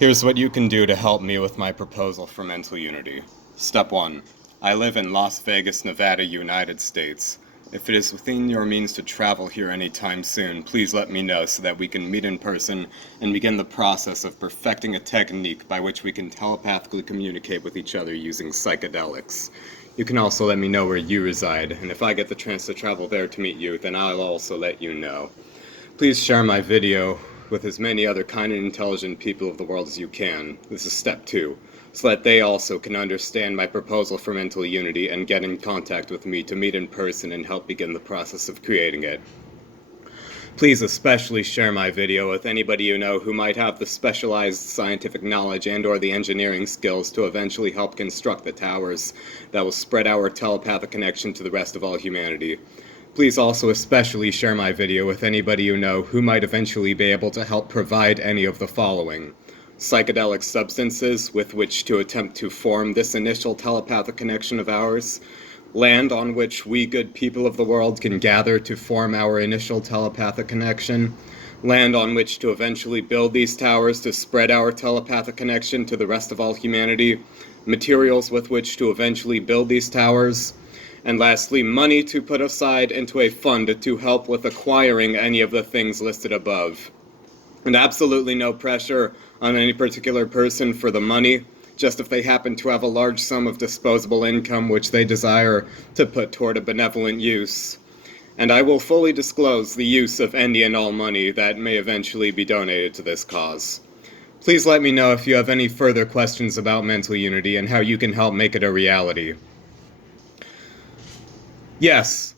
Here's what you can do to help me with my proposal for mental unity. Step 1. I live in Las Vegas, Nevada, United States. If it is within your means to travel here anytime soon, please let me know so that we can meet in person and begin the process of perfecting a technique by which we can telepathically communicate with each other using psychedelics. You can also let me know where you reside, and if I get the chance to travel there to meet you, then I'll also let you know. Please share my video with as many other kind and intelligent people of the world as you can. This is step 2, so that they also can understand my proposal for mental unity and get in contact with me to meet in person and help begin the process of creating it. Please especially share my video with anybody you know who might have the specialized scientific knowledge and/or the engineering skills to eventually help construct the towers that will spread our telepathic connection to the rest of all humanity. Please also especially share my video with anybody you know who might eventually be able to help provide any of the following: psychedelic substances with which to attempt to form this initial telepathic connection of ours, land on which we good people of the world can gather to form our initial telepathic connection, land on which to eventually build these towers to spread our telepathic connection to the rest of all humanity, materials with which to eventually build these towers, and lastly, money to put aside into a fund to help with acquiring any of the things listed above. And absolutely no pressure on any particular person for the money, just if they happen to have a large sum of disposable income which they desire to put toward a benevolent use. And I will fully disclose the use of any and all money that may eventually be donated to this cause. Please let me know if you have any further questions about mental unity and how you can help make it a reality. Yes,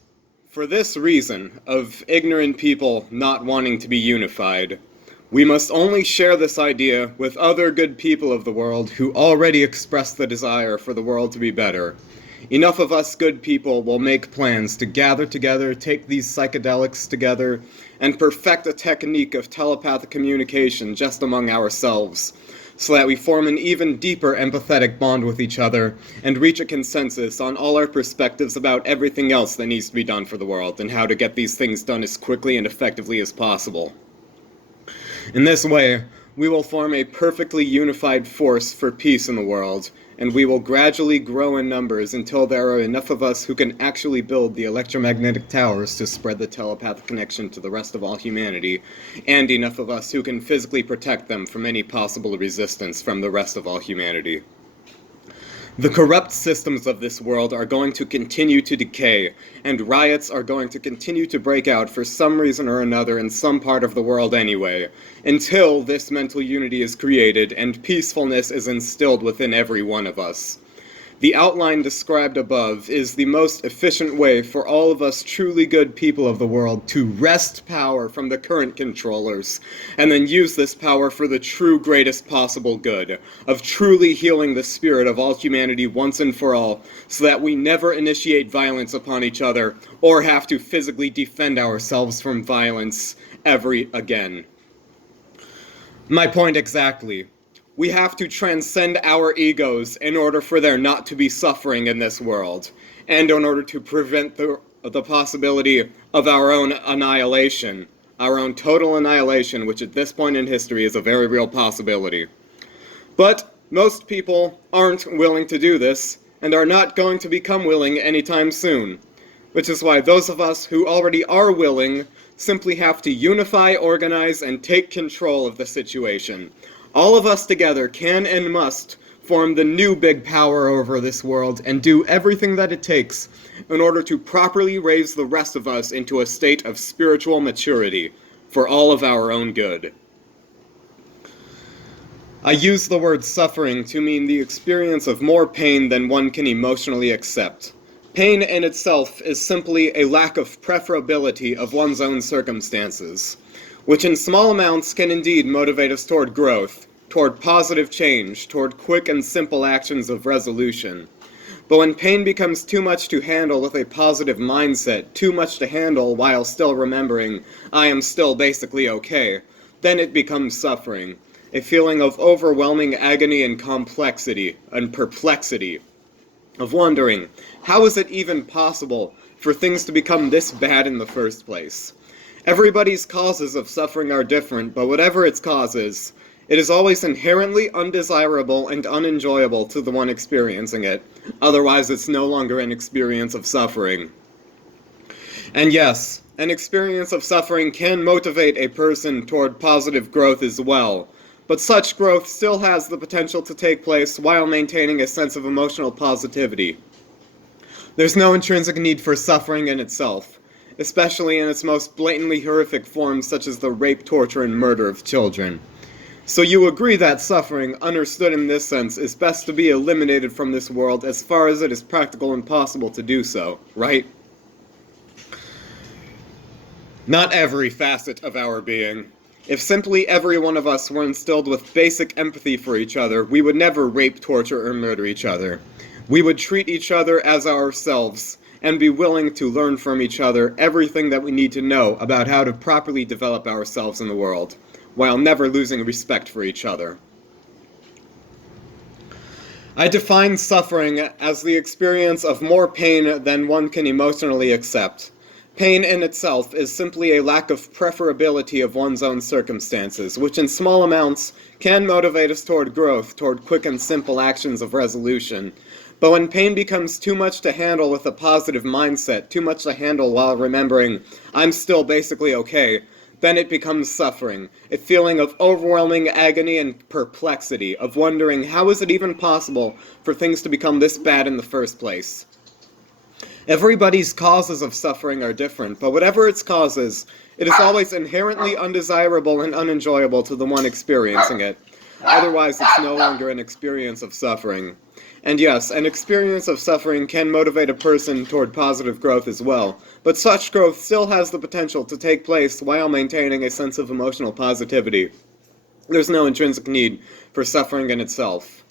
for this reason of ignorant people not wanting to be unified, we must only share this idea with other good people of the world who already express the desire for the world to be better. Enough of us good people will make plans to gather together, take these psychedelics together, and perfect a technique of telepathic communication just among ourselves, so that we form an even deeper empathetic bond with each other and reach a consensus on all our perspectives about everything else that needs to be done for the world and how to get these things done as quickly and effectively as possible. In this way, we will form a perfectly unified force for peace in the world, and we will gradually grow in numbers until there are enough of us who can actually build the electromagnetic towers to spread the telepathic connection to the rest of all humanity, and enough of us who can physically protect them from any possible resistance from the rest of all humanity. The corrupt systems of this world are going to continue to decay, and riots are going to continue to break out for some reason or another in some part of the world anyway, until this mental unity is created and peacefulness is instilled within every one of us. The outline described above is the most efficient way for all of us truly good people of the world to wrest power from the current controllers, and then use this power for the true greatest possible good, of truly healing the spirit of all humanity once and for all, so that we never initiate violence upon each other, or have to physically defend ourselves from violence ever again. My point exactly. We have to transcend our egos in order for there not to be suffering in this world, and in order to prevent the possibility of our own annihilation, our own total annihilation, which at this point in history is a very real possibility. But most people aren't willing to do this, and are not going to become willing anytime soon, which is why those of us who already are willing simply have to unify, organize, and take control of the situation. All of us together can and must form the new big power over this world and do everything that it takes in order to properly raise the rest of us into a state of spiritual maturity for all of our own good. I use the word suffering to mean the experience of more pain than one can emotionally accept. Pain in itself is simply a lack of preferability of one's own circumstances, which in small amounts can indeed motivate us toward growth, toward positive change, toward quick and simple actions of resolution. But when pain becomes too much to handle with a positive mindset, too much to handle while still remembering, I am still basically okay, then it becomes suffering, a feeling of overwhelming agony and complexity and perplexity, of wondering, how is it even possible for things to become this bad in the first place? Everybody's causes of suffering are different, but whatever its causes, It is always inherently undesirable and unenjoyable to the one experiencing it. Otherwise, it's no longer an experience of suffering. And yes, an experience of suffering can motivate a person toward positive growth as well, but such growth still has the potential to take place while maintaining a sense of emotional positivity. There's no intrinsic need for suffering in itself, especially in its most blatantly horrific forms such as the rape, torture, and murder of children. So you agree that suffering, understood in this sense, is best to be eliminated from this world as far as it is practical and possible to do so, right? Not every facet of our being. If simply every one of us were instilled with basic empathy for each other, we would never rape, torture, or murder each other. We would treat each other as ourselves, and be willing to learn from each other everything that we need to know about how to properly develop ourselves in the world, while never losing respect for each other. I define suffering as the experience of more pain than one can emotionally accept. Pain in itself is simply a lack of preferability of one's own circumstances, which in small amounts can motivate us toward growth, toward quick and simple actions of resolution. But when pain becomes too much to handle with a positive mindset, too much to handle while remembering, I'm still basically okay, then it becomes suffering, a feeling of overwhelming agony and perplexity, of wondering how is it even possible for things to become this bad in the first place. Everybody's causes of suffering are different, but whatever its causes, it is always inherently undesirable and unenjoyable to the one experiencing it. Otherwise, it's no longer an experience of suffering. And yes, an experience of suffering can motivate a person toward positive growth as well, but such growth still has the potential to take place while maintaining a sense of emotional positivity. There's no intrinsic need for suffering in itself.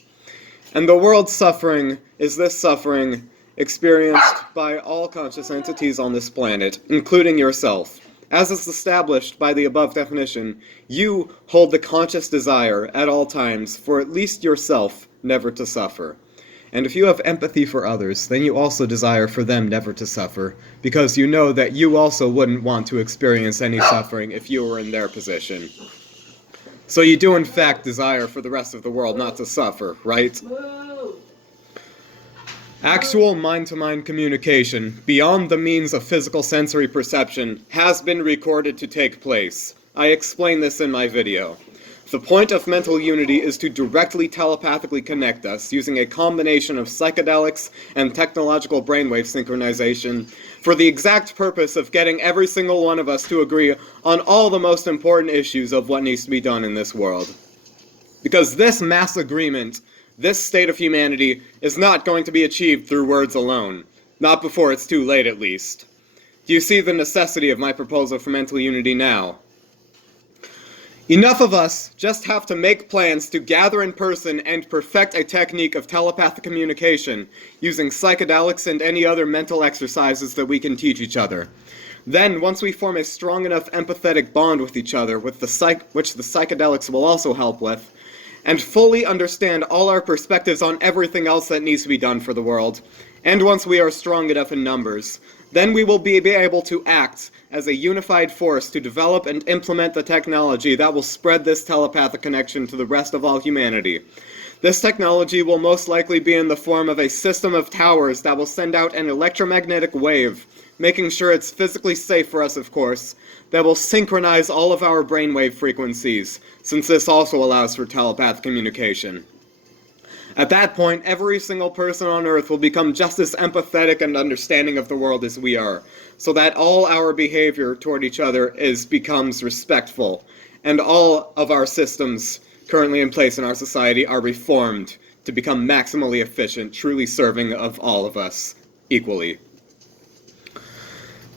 And the world's suffering is this suffering experienced by all conscious entities on this planet, including yourself. As is established by the above definition, you hold the conscious desire at all times for at least yourself never to suffer. And if you have empathy for others, then you also desire for them never to suffer, because you know that you also wouldn't want to experience any suffering if you were in their position. So you do in fact desire for the rest of the world not to suffer, right? Actual mind-to-mind communication, beyond the means of physical sensory perception, has been recorded to take place. I explain this in my video. The point of mental unity is to directly telepathically connect us using a combination of psychedelics and technological brainwave synchronization for the exact purpose of getting every single one of us to agree on all the most important issues of what needs to be done in this world. Because this mass agreement, this state of humanity, is not going to be achieved through words alone. Not before it's too late, at least. Do you see the necessity of my proposal for mental unity now? Enough of us just have to make plans to gather in person and perfect a technique of telepathic communication using psychedelics and any other mental exercises that we can teach each other. Then, once we form a strong enough empathetic bond with each other, which the psychedelics will also help with, and fully understand all our perspectives on everything else that needs to be done for the world, and once we are strong enough in numbers, then we will be able to act as a unified force to develop and implement the technology that will spread this telepathic connection to the rest of all humanity. This technology will most likely be in the form of a system of towers that will send out an electromagnetic wave, making sure it's physically safe for us, of course, that will synchronize all of our brainwave frequencies, since this also allows for telepathic communication. At that point, every single person on Earth will become just as empathetic and understanding of the world as we are, so that all our behavior toward each other becomes respectful, and all of our systems currently in place in our society are reformed to become maximally efficient, truly serving of all of us equally.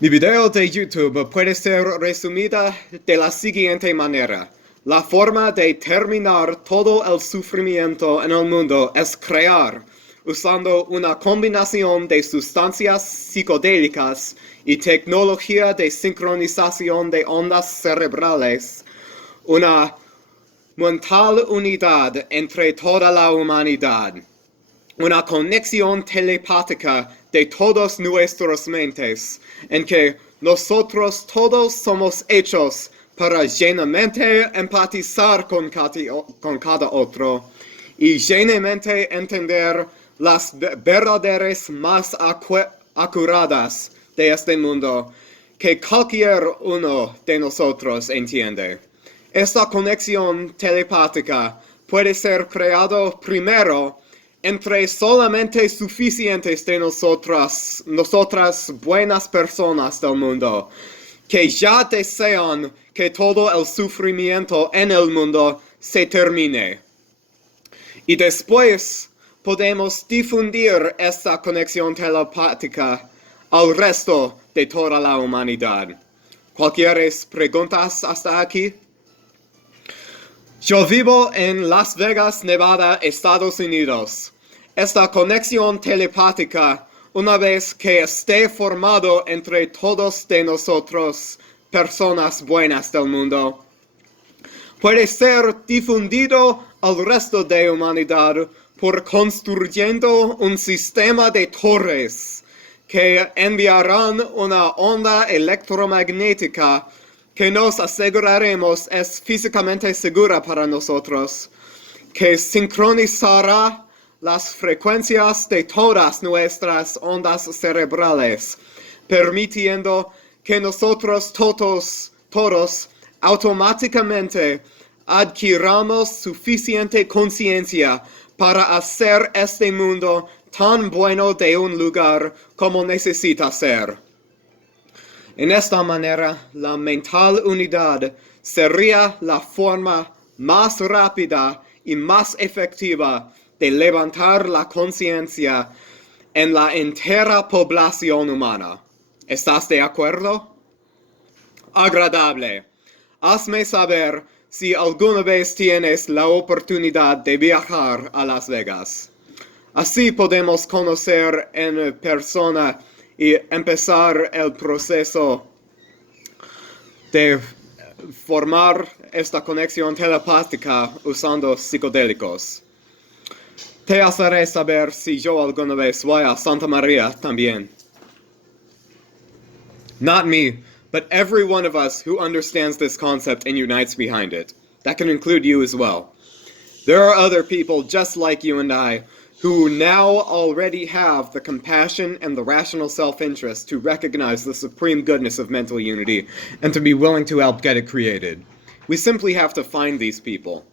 Mi video de YouTube puede ser resumida de la siguiente manera. La forma de terminar todo el sufrimiento en el mundo es crear, usando una combinación de sustancias psicodélicas y tecnología de sincronización de ondas cerebrales, una mental unidad entre toda la humanidad, una conexión telepática de todos nuestros mentes, en que nosotros todos somos hechos para genuinamente empatizar con cada otro y genuinamente entender las verdades más acuradas de este mundo que cualquier uno de nosotros entiende. Esta conexión telepática puede ser creado primero entre solamente suficientes de nosotras buenas personas del mundo, que ya desean que todo el sufrimiento en el mundo se termine. Y después podemos difundir esta conexión telepática al resto de toda la humanidad. ¿Cualquier preguntas hasta aquí? Yo vivo en Las Vegas, Nevada, Estados Unidos. Esta conexión telepática, una vez que esté formado entre todos de nosotros, personas buenas del mundo, puede ser difundido al resto de la humanidad por construyendo un sistema de torres que enviarán una onda electromagnética que nos aseguraremos es físicamente segura para nosotros, que sincronizará las frecuencias de todas nuestras ondas cerebrales, permitiendo que nosotros todos automáticamente adquiramos suficiente conciencia para hacer este mundo tan bueno de un lugar como necesita ser. En esta manera, la mental unidad sería la forma más rápida y más efectiva de levantar la conciencia en la entera población humana. ¿Estás de acuerdo? Agradable. Hazme saber si alguna vez tienes la oportunidad de viajar a Las Vegas. Así podemos conocer en persona y empezar el proceso de formar esta conexión telepática usando psicodélicos. Te haré saber si yo alguna vez voy a Santa Maria también. Not me, but every one of us who understands this concept and unites behind it. That can include you as well. There are other people just like you and I who now already have the compassion and the rational self-interest to recognize the supreme goodness of mental unity and to be willing to help get it created. We simply have to find these people.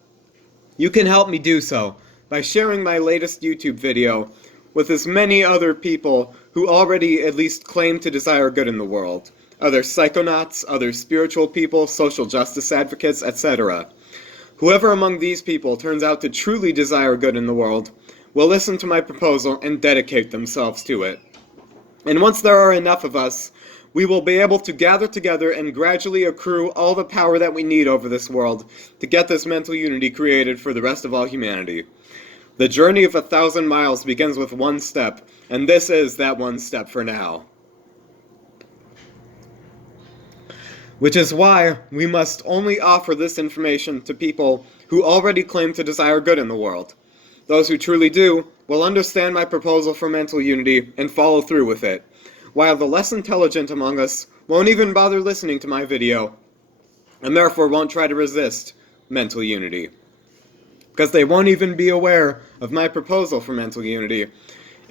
You can help me do so by sharing my latest YouTube video with as many other people who already at least claim to desire good in the world. Other psychonauts, other spiritual people, social justice advocates, etc. Whoever among these people turns out to truly desire good in the world will listen to my proposal and dedicate themselves to it. And once there are enough of us, we will be able to gather together and gradually accrue all the power that we need over this world to get this mental unity created for the rest of all humanity. The journey of 1,000 miles begins with one step, and this is that one step for now. Which is why we must only offer this information to people who already claim to desire good in the world. Those who truly do will understand my proposal for mental unity and follow through with it, while the less intelligent among us won't even bother listening to my video, and therefore won't try to resist mental unity. Because they won't even be aware of my proposal for mental unity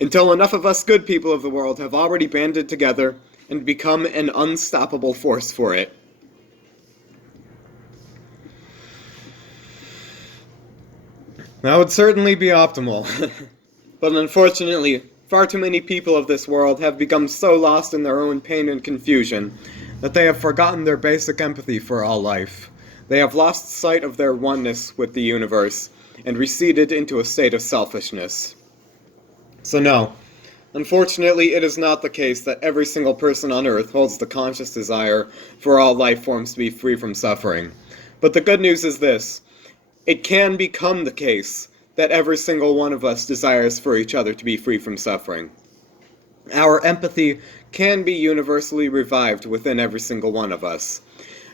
until enough of us good people of the world have already banded together and become an unstoppable force for it. That would certainly be optimal, but unfortunately, far too many people of this world have become so lost in their own pain and confusion that they have forgotten their basic empathy for all life. They have lost sight of their oneness with the universe and receded into a state of selfishness. So no, unfortunately it is not the case that every single person on Earth holds the conscious desire for all life forms to be free from suffering. But the good news is this: it can become the case that every single one of us desires for each other to be free from suffering. Our empathy can be universally revived within every single one of us.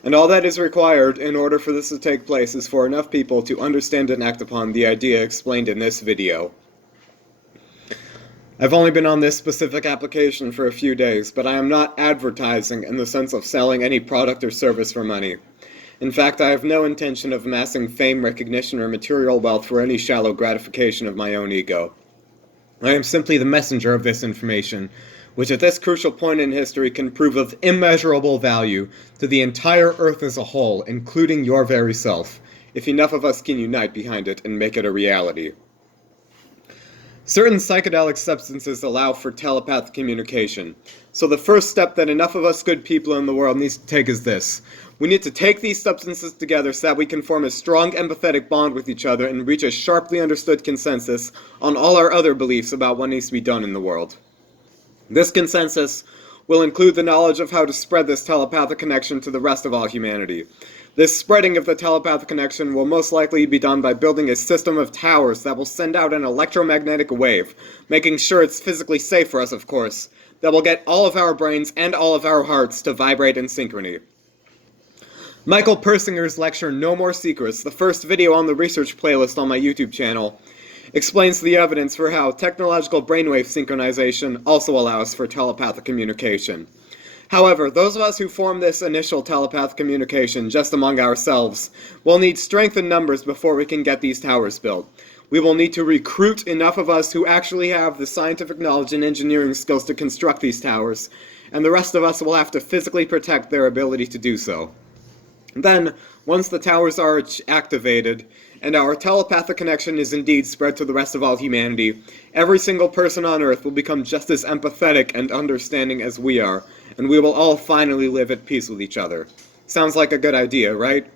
And all that is required in order for this to take place is for enough people to understand and act upon the idea explained in this video. I've only been on this specific application for a few days, but I am not advertising in the sense of selling any product or service for money. In fact, I have no intention of amassing fame, recognition, or material wealth for any shallow gratification of my own ego. I am simply the messenger of this information, which at this crucial point in history can prove of immeasurable value to the entire Earth as a whole, including your very self, if enough of us can unite behind it and make it a reality. Certain psychedelic substances allow for telepathic communication, so the first step that enough of us good people in the world needs to take is this. We need to take these substances together so that we can form a strong empathetic bond with each other and reach a sharply understood consensus on all our other beliefs about what needs to be done in the world. This consensus will include the knowledge of how to spread this telepathic connection to the rest of all humanity. This spreading of the telepathic connection will most likely be done by building a system of towers that will send out an electromagnetic wave, making sure it's physically safe for us, of course, that will get all of our brains and all of our hearts to vibrate in synchrony. Michael Persinger's lecture No More Secrets, the first video on the research playlist on my YouTube channel, explains the evidence for how technological brainwave synchronization also allows for telepathic communication. However, those of us who form this initial telepathic communication just among ourselves will need strength in numbers before we can get these towers built. We will need to recruit enough of us who actually have the scientific knowledge and engineering skills to construct these towers, and the rest of us will have to physically protect their ability to do so. Then, once the towers are activated, and our telepathic connection is indeed spread to the rest of all humanity, every single person on Earth will become just as empathetic and understanding as we are, and we will all finally live at peace with each other. Sounds like a good idea, right?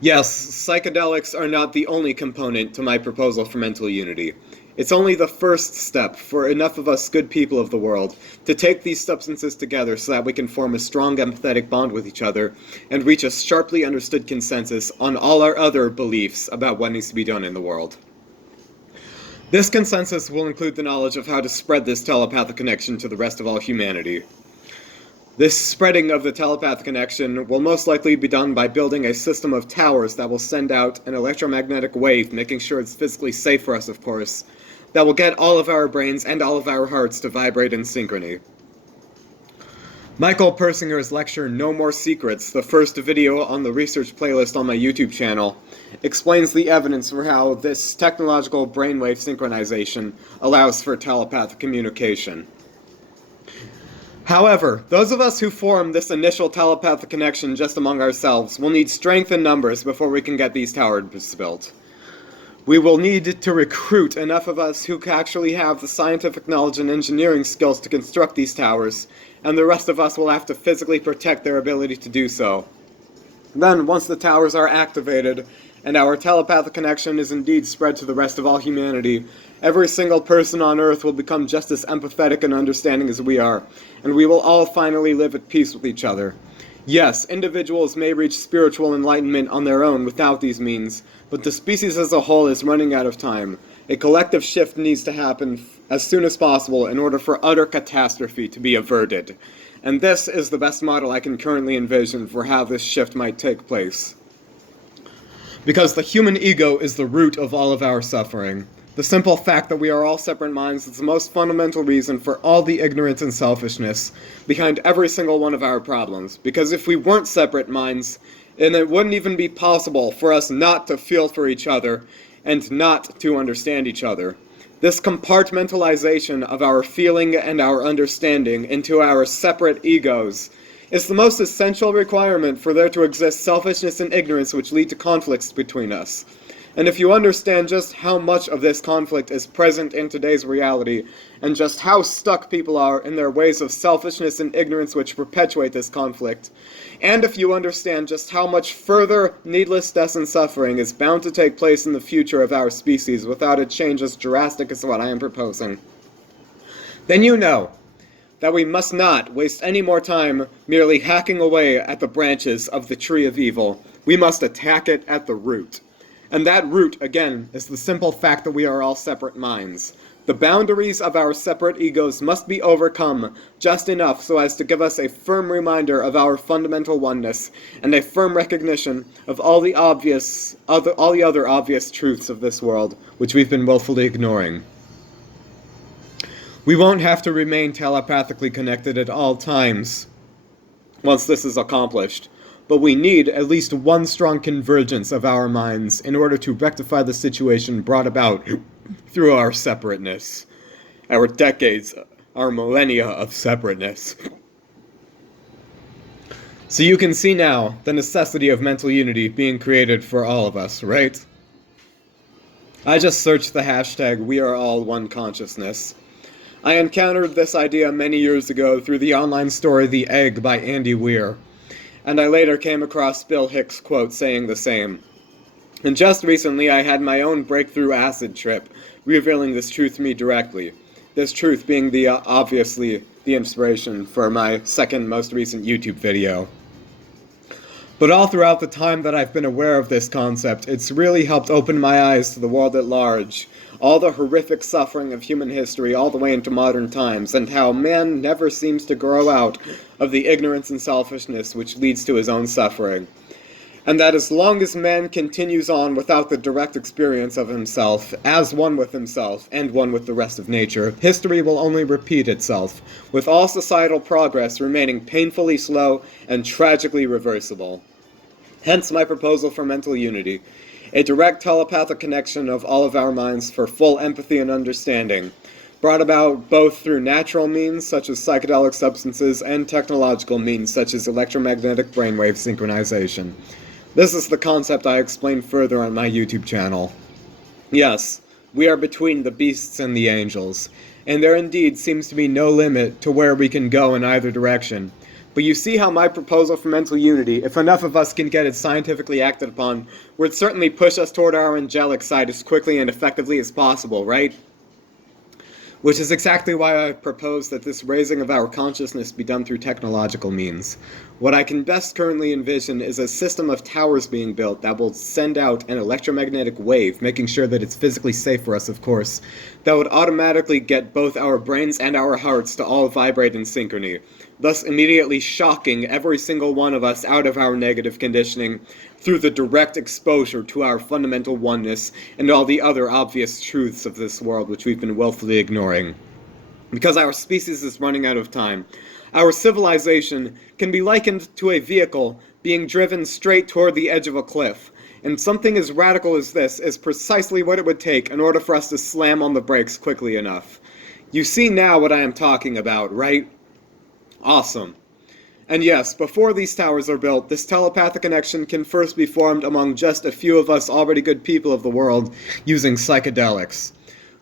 Yes, psychedelics are not the only component to my proposal for mental unity. It's only the first step for enough of us good people of the world to take these substances together so that we can form a strong empathetic bond with each other and reach a sharply understood consensus on all our other beliefs about what needs to be done in the world. This consensus will include the knowledge of how to spread this telepathic connection to the rest of all humanity. This spreading of the telepathic connection will most likely be done by building a system of towers that will send out an electromagnetic wave, making sure it's physically safe for us, of course, that will get all of our brains and all of our hearts to vibrate in synchrony. Michael Persinger's lecture No More Secrets, the first video on the research playlist on my YouTube channel, explains the evidence for how this technological brainwave synchronization allows for telepathic communication. However, those of us who form this initial telepathic connection just among ourselves will need strength in numbers before we can get these towers built. We will need to recruit enough of us who actually have the scientific knowledge and engineering skills to construct these towers, and the rest of us will have to physically protect their ability to do so. Then, once the towers are activated, and our telepathic connection is indeed spread to the rest of all humanity, every single person on Earth will become just as empathetic and understanding as we are, and we will all finally live at peace with each other. Yes, individuals may reach spiritual enlightenment on their own without these means, but the species as a whole is running out of time. A collective shift needs to happen as soon as possible in order for utter catastrophe to be averted. And this is the best model I can currently envision for how this shift might take place. Because the human ego is the root of all of our suffering. The simple fact that we are all separate minds is the most fundamental reason for all the ignorance and selfishness behind every single one of our problems. Because if we weren't separate minds, then it wouldn't even be possible for us not to feel for each other and not to understand each other. This compartmentalization of our feeling and our understanding into our separate egos is the most essential requirement for there to exist selfishness and ignorance which lead to conflicts between us. And if you understand just how much of this conflict is present in today's reality, and just how stuck people are in their ways of selfishness and ignorance which perpetuate this conflict, and if you understand just how much further needless death and suffering is bound to take place in the future of our species without a change as drastic as what I am proposing, then you know that we must not waste any more time merely hacking away at the branches of the tree of evil. We must attack it at the root. And that root, again, is the simple fact that we are all separate minds. The boundaries of our separate egos must be overcome just enough so as to give us a firm reminder of our fundamental oneness and a firm recognition of all the other obvious truths of this world, which we've been willfully ignoring. We won't have to remain telepathically connected at all times once this is accomplished. but we need at least one strong convergence of our minds in order to rectify the situation brought about through our separateness. Our decades, our millennia of separateness. So you can see now the necessity of mental unity being created for all of us, right? I just searched the hashtag #WeAreAllOneConsciousness. I encountered this idea many years ago through the online story The Egg by Andy Weir, and I later came across Bill Hicks' quote saying the same. And just recently I had my own breakthrough acid trip, revealing this truth to me directly. This truth being obviously the inspiration for my second most recent YouTube video. But all throughout the time that I've been aware of this concept, it's really helped open my eyes to the world at large, all the horrific suffering of human history all the way into modern times, and how man never seems to grow out of the ignorance and selfishness which leads to his own suffering. And that as long as man continues on without the direct experience of himself, as one with himself and one with the rest of nature, history will only repeat itself, with all societal progress remaining painfully slow and tragically reversible. Hence my proposal for mental unity, a direct telepathic connection of all of our minds for full empathy and understanding, brought about both through natural means such as psychedelic substances and technological means such as electromagnetic brainwave synchronization. This is the concept I explain further on my YouTube channel. Yes, we are between the beasts and the angels, and there indeed seems to be no limit to where we can go in either direction. But you see how my proposal for mental unity, if enough of us can get it scientifically acted upon, would certainly push us toward our angelic side as quickly and effectively as possible, right? Which is exactly why I propose that this raising of our consciousness be done through technological means. What I can best currently envision is a system of towers being built that will send out an electromagnetic wave, making sure that it's physically safe for us, of course, that would automatically get both our brains and our hearts to all vibrate in synchrony, thus immediately shocking every single one of us out of our negative conditioning through the direct exposure to our fundamental oneness and all the other obvious truths of this world which we've been willfully ignoring. Because our species is running out of time. Our civilization can be likened to a vehicle being driven straight toward the edge of a cliff, and something as radical as this is precisely what it would take in order for us to slam on the brakes quickly enough. You see now what I am talking about, right? Awesome. And yes, before these towers are built, this telepathic connection can first be formed among just a few of us already good people of the world using psychedelics.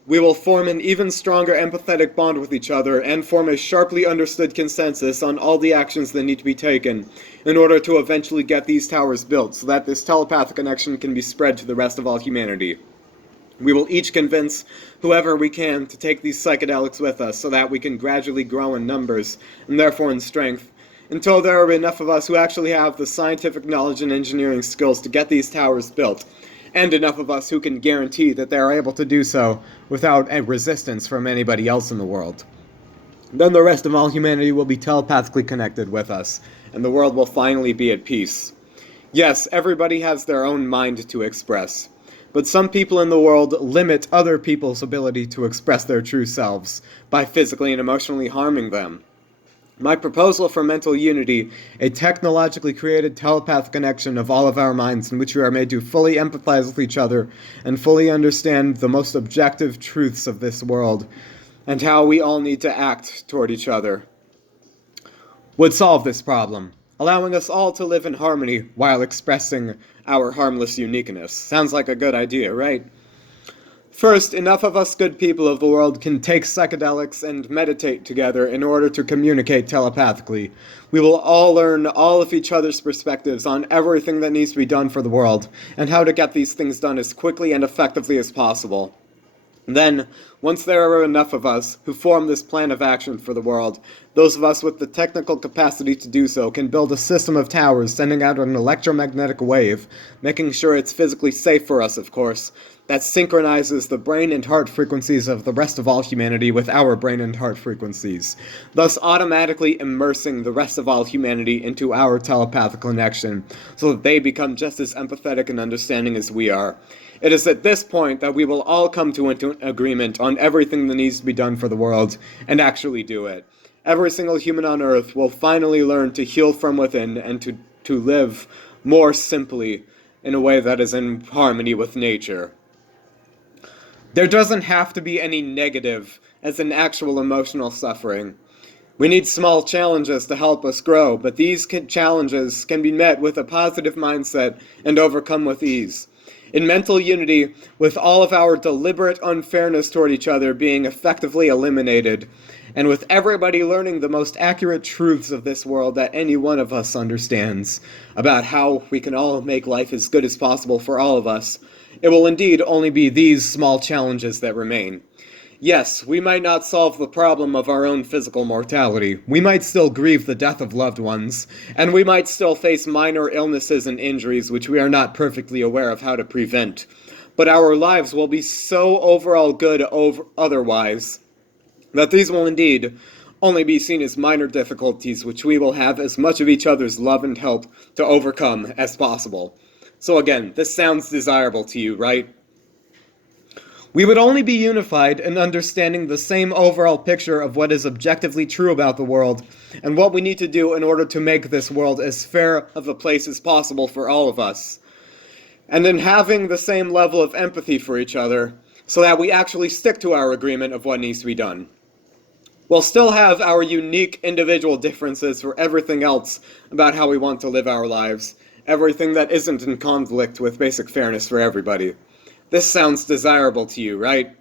We will form an even stronger empathetic bond with each other and form a sharply understood consensus on all the actions that need to be taken in order to eventually get these towers built so that this telepathic connection can be spread to the rest of all humanity. We will each convince whoever we can to take these psychedelics with us so that we can gradually grow in numbers, and therefore in strength, until there are enough of us who actually have the scientific knowledge and engineering skills to get these towers built, and enough of us who can guarantee that they are able to do so without a resistance from anybody else in the world. Then the rest of all humanity will be telepathically connected with us, and the world will finally be at peace. Yes, everybody has their own mind to express. But some people in the world limit other people's ability to express their true selves by physically and emotionally harming them. My proposal for mental unity, a technologically created telepathic connection of all of our minds in which we are made to fully empathize with each other and fully understand the most objective truths of this world and how we all need to act toward each other, would solve this problem, allowing us all to live in harmony while expressing our harmless uniqueness. Sounds like a good idea, right? First, enough of us good people of the world can take psychedelics and meditate together in order to communicate telepathically. We will all learn all of each other's perspectives on everything that needs to be done for the world, and how to get these things done as quickly and effectively as possible. Then, once there are enough of us who form this plan of action for the world, those of us with the technical capacity to do so can build a system of towers sending out an electromagnetic wave, making sure it's physically safe for us, of course, that synchronizes the brain and heart frequencies of the rest of all humanity with our brain and heart frequencies, thus automatically immersing the rest of all humanity into our telepathic connection, so that they become just as empathetic and understanding as we are. It is at this point that we will all come to an agreement on everything that needs to be done for the world, and actually do it. Every single human on Earth will finally learn to heal from within and to to live more simply in a way that is in harmony with nature. There doesn't have to be any negative as in actual emotional suffering. We need small challenges to help us grow, but these challenges can be met with a positive mindset and overcome with ease. In mental unity, with all of our deliberate unfairness toward each other being effectively eliminated, and with everybody learning the most accurate truths of this world that any one of us understands, about how we can all make life as good as possible for all of us, it will indeed only be these small challenges that remain. Yes, we might not solve the problem of our own physical mortality. We might still grieve the death of loved ones, and we might still face minor illnesses and injuries which we are not perfectly aware of how to prevent. But our lives will be so overall good otherwise that these will indeed only be seen as minor difficulties which we will have as much of each other's love and help to overcome as possible. So again, this sounds desirable to you, right? We would only be unified in understanding the same overall picture of what is objectively true about the world, and what we need to do in order to make this world as fair of a place as possible for all of us. And in having the same level of empathy for each other, so that we actually stick to our agreement of what needs to be done. We'll still have our unique individual differences for everything else about how we want to live our lives, everything that isn't in conflict with basic fairness for everybody. This sounds desirable to you, right?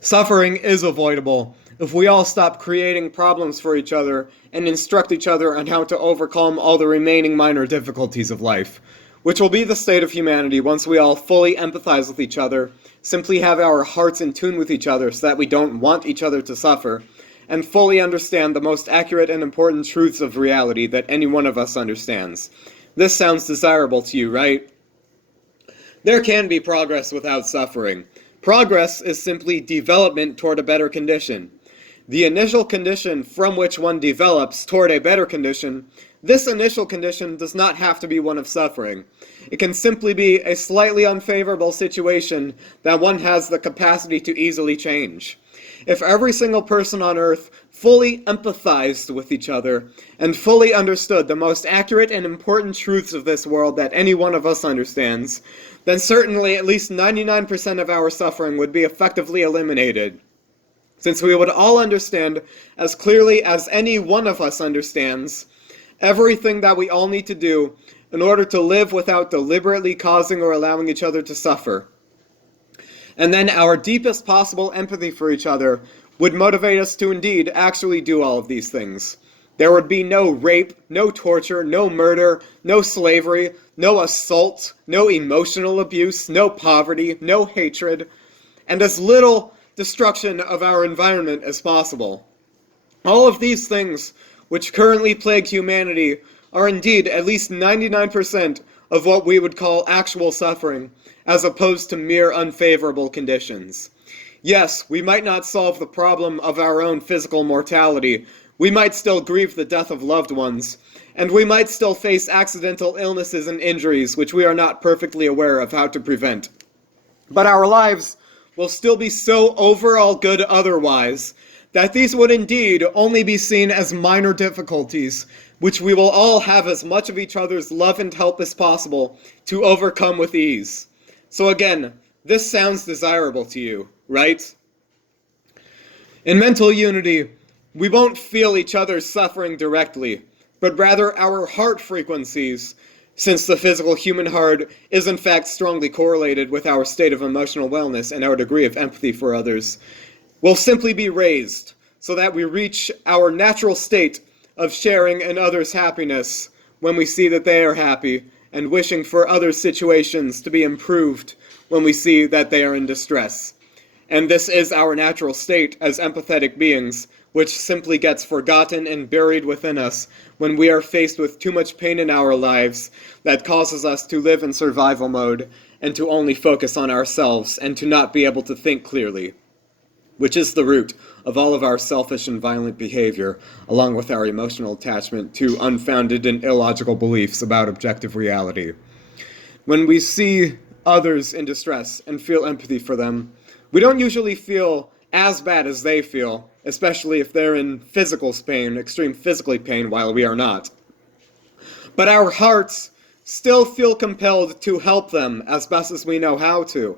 Suffering is avoidable if we all stop creating problems for each other and instruct each other on how to overcome all the remaining minor difficulties of life, which will be the state of humanity once we all fully empathize with each other, simply have our hearts in tune with each other so that we don't want each other to suffer, and fully understand the most accurate and important truths of reality that any one of us understands. This sounds desirable to you, right? There can be progress without suffering. Progress is simply development toward a better condition. The initial condition from which one develops toward a better condition, this initial condition does not have to be one of suffering. It can simply be a slightly unfavorable situation that one has the capacity to easily change. If every single person on Earth fully empathized with each other and fully understood the most accurate and important truths of this world that any one of us understands, then certainly at least 99% of our suffering would be effectively eliminated. Since we would all understand as clearly as any one of us understands everything that we all need to do in order to live without deliberately causing or allowing each other to suffer. And then our deepest possible empathy for each other would motivate us to indeed actually do all of these things. There would be no rape, no torture, no murder, no slavery, no assault, no emotional abuse, no poverty, no hatred, and as little destruction of our environment as possible. All of these things which currently plague humanity are indeed at least 99% of what we would call actual suffering, as opposed to mere unfavorable conditions. Yes, we might not solve the problem of our own physical mortality, we might still grieve the death of loved ones, and we might still face accidental illnesses and injuries which we are not perfectly aware of how to prevent. But our lives will still be so overall good otherwise that these would indeed only be seen as minor difficulties, which we will all have as much of each other's love and help as possible to overcome with ease. So again, this sounds desirable to you, right? In mental unity, we won't feel each other's suffering directly, but rather our heart frequencies, since the physical human heart is in fact strongly correlated with our state of emotional wellness and our degree of empathy for others, will simply be raised so that we reach our natural state of sharing in others' happiness when we see that they are happy, and wishing for other situations to be improved when we see that they are in distress. And this is our natural state as empathetic beings, which simply gets forgotten and buried within us when we are faced with too much pain in our lives that causes us to live in survival mode and to only focus on ourselves and to not be able to think clearly, which is the root of all of our selfish and violent behavior, along with our emotional attachment to unfounded and illogical beliefs about objective reality. When we see others in distress and feel empathy for them, we don't usually feel as bad as they feel, especially if they're in physical pain, extreme physical pain, while we are not. but our hearts still feel compelled to help them as best as we know how to.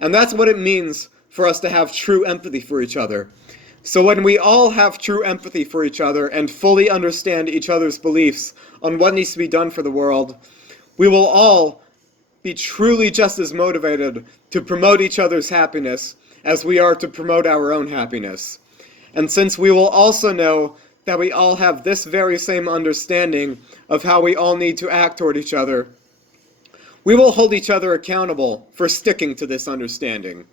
And that's what it means for us to have true empathy for each other. So when we all have true empathy for each other and fully understand each other's beliefs on what needs to be done for the world, we will all be truly just as motivated to promote each other's happiness as we are to promote our own happiness. And since we will also know that we all have this very same understanding of how we all need to act toward each other, we will hold each other accountable for sticking to this understanding.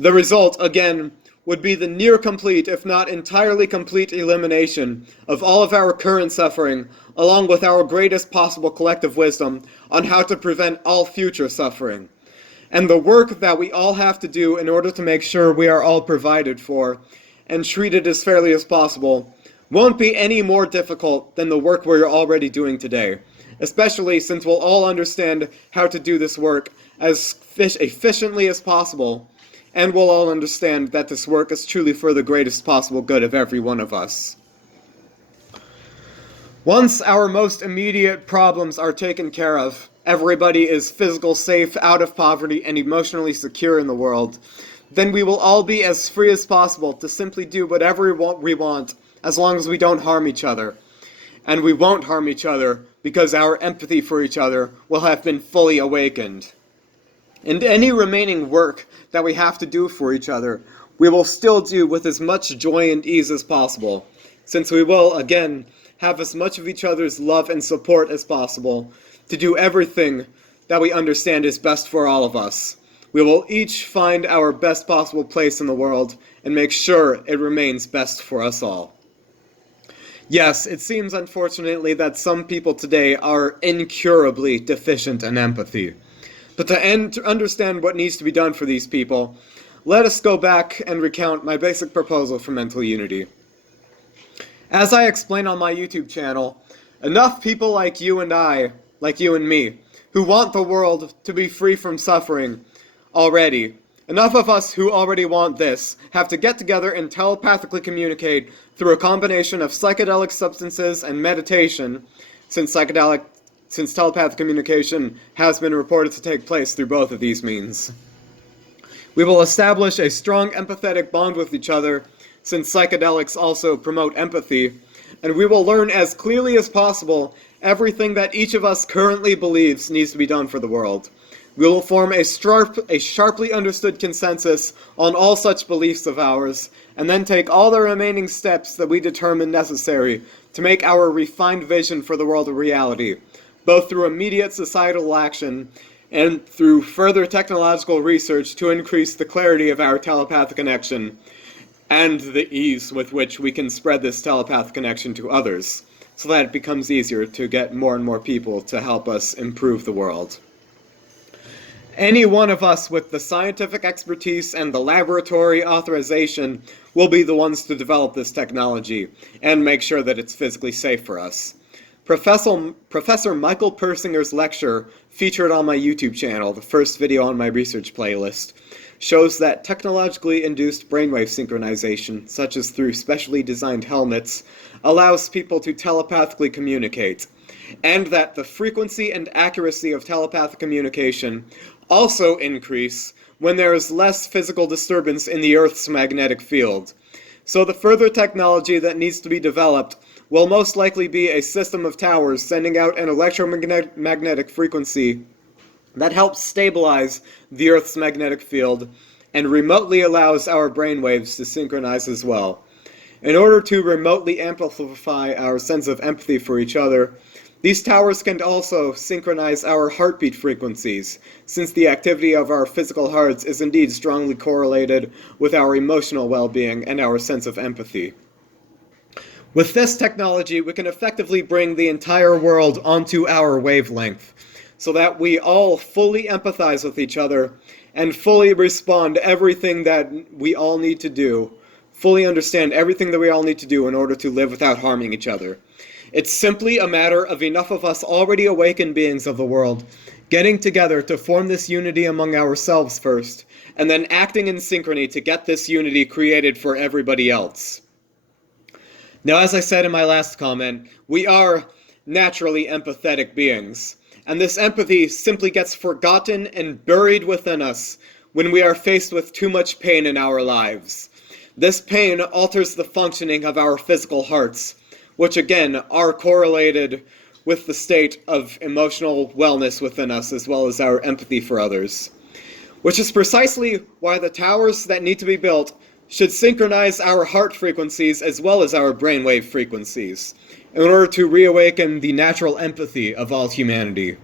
The result, again, would be the near complete, if not entirely complete, elimination of all of our current suffering, along with our greatest possible collective wisdom on how to prevent all future suffering. And the work that we all have to do in order to make sure we are all provided for and treated as fairly as possible won't be any more difficult than the work we're already doing today, especially since we'll all understand how to do this work as efficiently as possible, and we'll all understand that this work is truly for the greatest possible good of every one of us. Once our most immediate problems are taken care of, everybody is physically safe, out of poverty, and emotionally secure in the world, then we will all be as free as possible to simply do whatever we want as long as we don't harm each other. And we won't harm each other because our empathy for each other will have been fully awakened. And any remaining work that we have to do for each other, we will still do with as much joy and ease as possible, since we will, again, have as much of each other's love and support as possible to do everything that we understand is best for all of us. We will each find our best possible place in the world and make sure it remains best for us all. Yes, it seems unfortunately that some people today are incurably deficient in empathy. But to understand what needs to be done for these people, let us go back and recount my basic proposal for mental unity. As I explain on my YouTube channel, enough people like you and I, like you and me, who want the world to be free from suffering already, enough of us who already want this, have to get together and telepathically communicate through a combination of psychedelic substances and meditation, since telepathic communication has been reported to take place through both of these means. We will establish a strong empathetic bond with each other, since psychedelics also promote empathy, and we will learn as clearly as possible everything that each of us currently believes needs to be done for the world. We will form a sharply understood consensus on all such beliefs of ours, and then take all the remaining steps that we determine necessary to make our refined vision for the world a reality, both through immediate societal action and through further technological research to increase the clarity of our telepathic connection and the ease with which we can spread this telepathic connection to others, so that it becomes easier to get more and more people to help us improve the world. Any one of us with the scientific expertise and the laboratory authorization will be the ones to develop this technology and make sure that it's physically safe for us. Professor Michael Persinger's lecture, featured on my YouTube channel, the first video on my research playlist, shows that technologically induced brainwave synchronization, such as through specially designed helmets, allows people to telepathically communicate, and that the frequency and accuracy of telepathic communication also increase when there is less physical disturbance in the Earth's magnetic field. So the further technology that needs to be developed will most likely be a system of towers sending out an electromagnetic frequency that helps stabilize the Earth's magnetic field and remotely allows our brainwaves to synchronize as well. In order to remotely amplify our sense of empathy for each other, these towers can also synchronize our heartbeat frequencies, since the activity of our physical hearts is indeed strongly correlated with our emotional well-being and our sense of empathy. With this technology, we can effectively bring the entire world onto our wavelength, so that we all fully empathize with each other and fully respond to everything that we all need to do, fully understand everything that we all need to do in order to live without harming each other. It's simply a matter of enough of us already awakened beings of the world getting together to form this unity among ourselves first, and then acting in synchrony to get this unity created for everybody else. Now, as I said in my last comment, we are naturally empathetic beings, and this empathy simply gets forgotten and buried within us when we are faced with too much pain in our lives. This pain alters the functioning of our physical hearts, which again are correlated with the state of emotional wellness within us as well as our empathy for others. Which is precisely why the towers that need to be built should synchronize our heart frequencies as well as our brainwave frequencies, in order to reawaken the natural empathy of all humanity.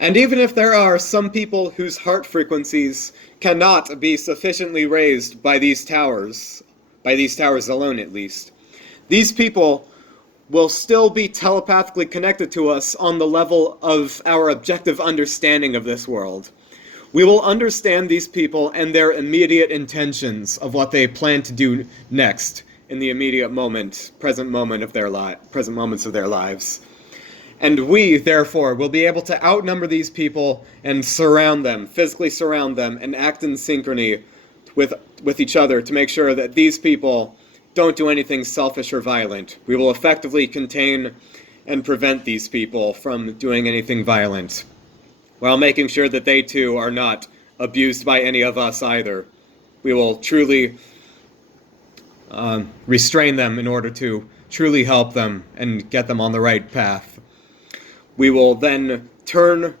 And even if there are some people whose heart frequencies cannot be sufficiently raised by these towers alone at least, these people will still be telepathically connected to us on the level of our objective understanding of this world. We will understand these people and their immediate intentions of what they plan to do next in the immediate present moments of their lives. And we, therefore, will be able to outnumber these people and physically surround them, and act in synchrony with each other to make sure that these people don't do anything selfish or violent. We will effectively contain and prevent these people from doing anything violent, while making sure that they too are not abused by any of us either. We will truly restrain them in order to truly help them and get them on the right path. We will then turn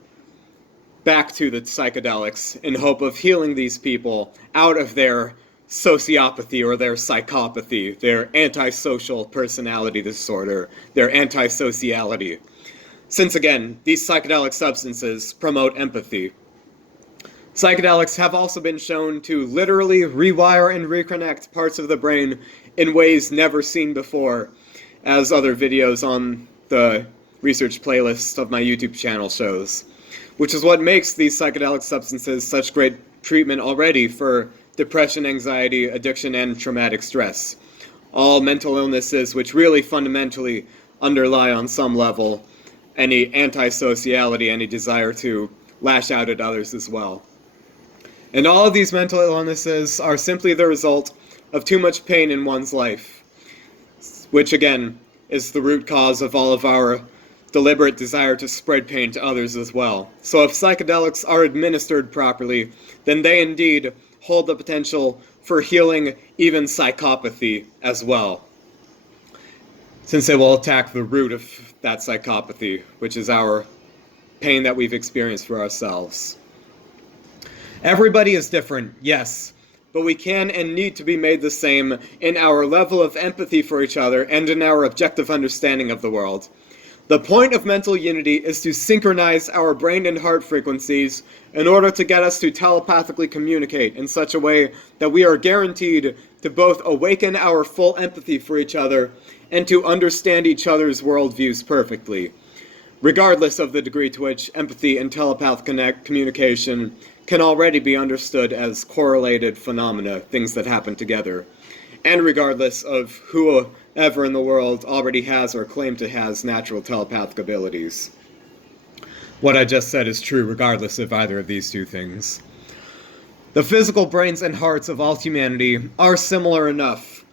back to the psychedelics in hope of healing these people out of their sociopathy or their psychopathy, their antisocial personality disorder, their antisociality. Since again, these psychedelic substances promote empathy. Psychedelics have also been shown to literally rewire and reconnect parts of the brain in ways never seen before, as other videos on the research playlist of my YouTube channel shows, which is what makes these psychedelic substances such great treatment already for depression, anxiety, addiction, and traumatic stress. All mental illnesses which really fundamentally underlie on some level any antisociality, any desire to lash out at others as well. And all of these mental illnesses are simply the result of too much pain in one's life, which again is the root cause of all of our deliberate desire to spread pain to others as well. So if psychedelics are administered properly, then they indeed hold the potential for healing even psychopathy as well, since they will attack the root of that psychopathy, which is our pain that we've experienced for ourselves. Everybody is different, yes, but we can and need to be made the same in our level of empathy for each other and in our objective understanding of the world. The point of mental unity is to synchronize our brain and heart frequencies in order to get us to telepathically communicate in such a way that we are guaranteed to both awaken our full empathy for each other and to understand each other's worldviews perfectly, regardless of the degree to which empathy and telepathic communication can already be understood as correlated phenomena, things that happen together, and regardless of whoever in the world already has or claims to has natural telepathic abilities. What I just said is true regardless of either of these two things. The physical brains and hearts of all humanity are similar enough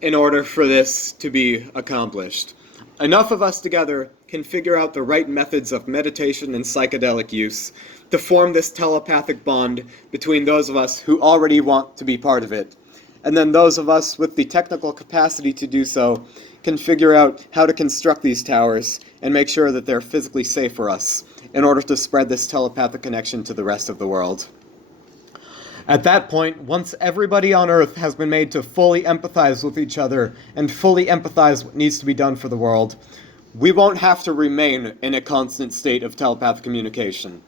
in order for this to be accomplished. Enough of us together can figure out the right methods of meditation and psychedelic use to form this telepathic bond between those of us who already want to be part of it, and then those of us with the technical capacity to do so can figure out how to construct these towers and make sure that they're physically safe for us in order to spread this telepathic connection to the rest of the world. At that point, once everybody on Earth has been made to fully empathize with each other and fully empathize what needs to be done for the world, we won't have to remain in a constant state of telepathic communication.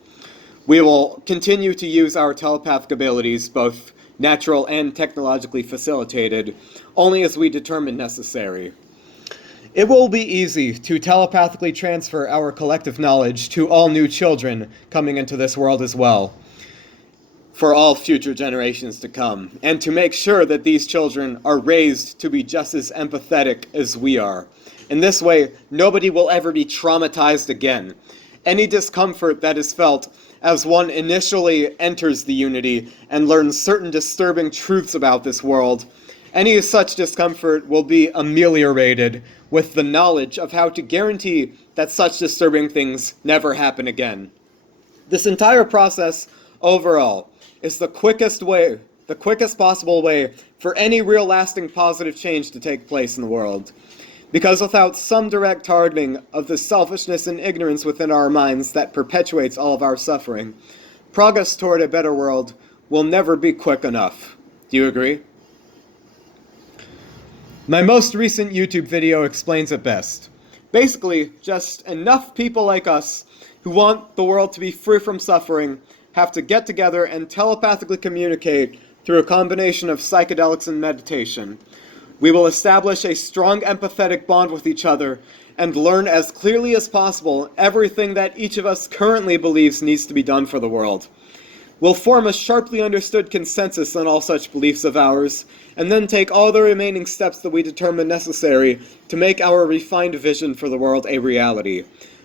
We will continue to use our telepathic abilities, both natural and technologically facilitated, only as we determine necessary. It will be easy to telepathically transfer our collective knowledge to all new children coming into this world as well, for all future generations to come, and to make sure that these children are raised to be just as empathetic as we are. In this way, nobody will ever be traumatized again. Any discomfort that is felt as one initially enters the unity and learns certain disturbing truths about this world Any such discomfort will be ameliorated with the knowledge of how to guarantee that such disturbing things never happen again. This entire process, overall, is the quickest possible way for any real lasting positive change to take place in the world. Because without some direct targeting of the selfishness and ignorance within our minds that perpetuates all of our suffering, progress toward a better world will never be quick enough. Do you agree? My most recent YouTube video explains it best. Basically, just enough people like us who want the world to be free from suffering have to get together and telepathically communicate through a combination of psychedelics and meditation. We will establish a strong empathetic bond with each other and learn as clearly as possible everything that each of us currently believes needs to be done for the world. We'll form a sharply understood consensus on all such beliefs of ours, and then take all the remaining steps that we determine necessary to make our refined vision for the world a reality,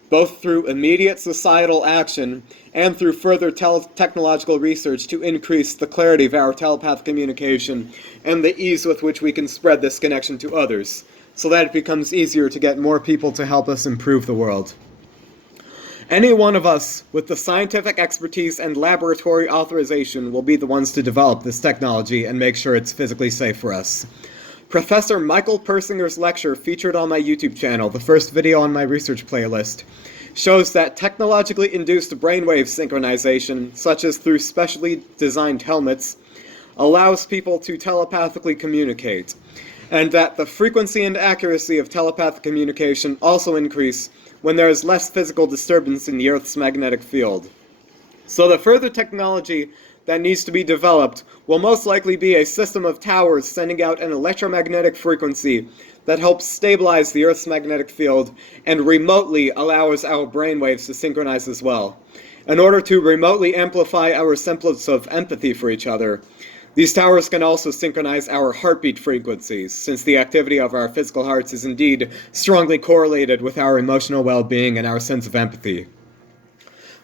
both through immediate societal action and through further technological research to increase the clarity of our telepathic communication and the ease with which we can spread this connection to others, so that it becomes easier to get more people to help us improve the world. Any one of us with the scientific expertise and laboratory authorization will be the ones to develop this technology and make sure it's physically safe for us. Professor Michael Persinger's lecture featured on my YouTube channel, the first video on my research playlist, shows that technologically induced brainwave synchronization, such as through specially designed helmets, allows people to telepathically communicate, and that the frequency and accuracy of telepathic communication also increase when there is less physical disturbance in the Earth's magnetic field. So the further technology that needs to be developed will most likely be a system of towers sending out an electromagnetic frequency that helps stabilize the Earth's magnetic field and remotely allows our brainwaves to synchronize as well. In order to remotely amplify our semblance of empathy for each other, these towers can also synchronize our heartbeat frequencies, since the activity of our physical hearts is indeed strongly correlated with our emotional well-being and our sense of empathy.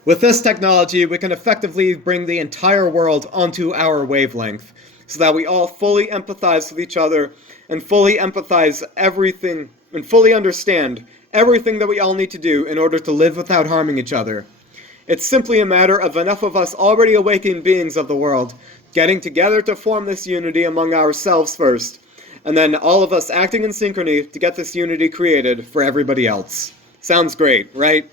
With this technology, we can effectively bring the entire world onto our wavelength, so that we all fully empathize with each other and fully empathize everything and fully understand everything that we all need to do in order to live without harming each other. It's simply a matter of enough of us already awakened beings of the world getting together to form this unity among ourselves first, and then all of us acting in synchrony to get this unity created for everybody else. Sounds great, right?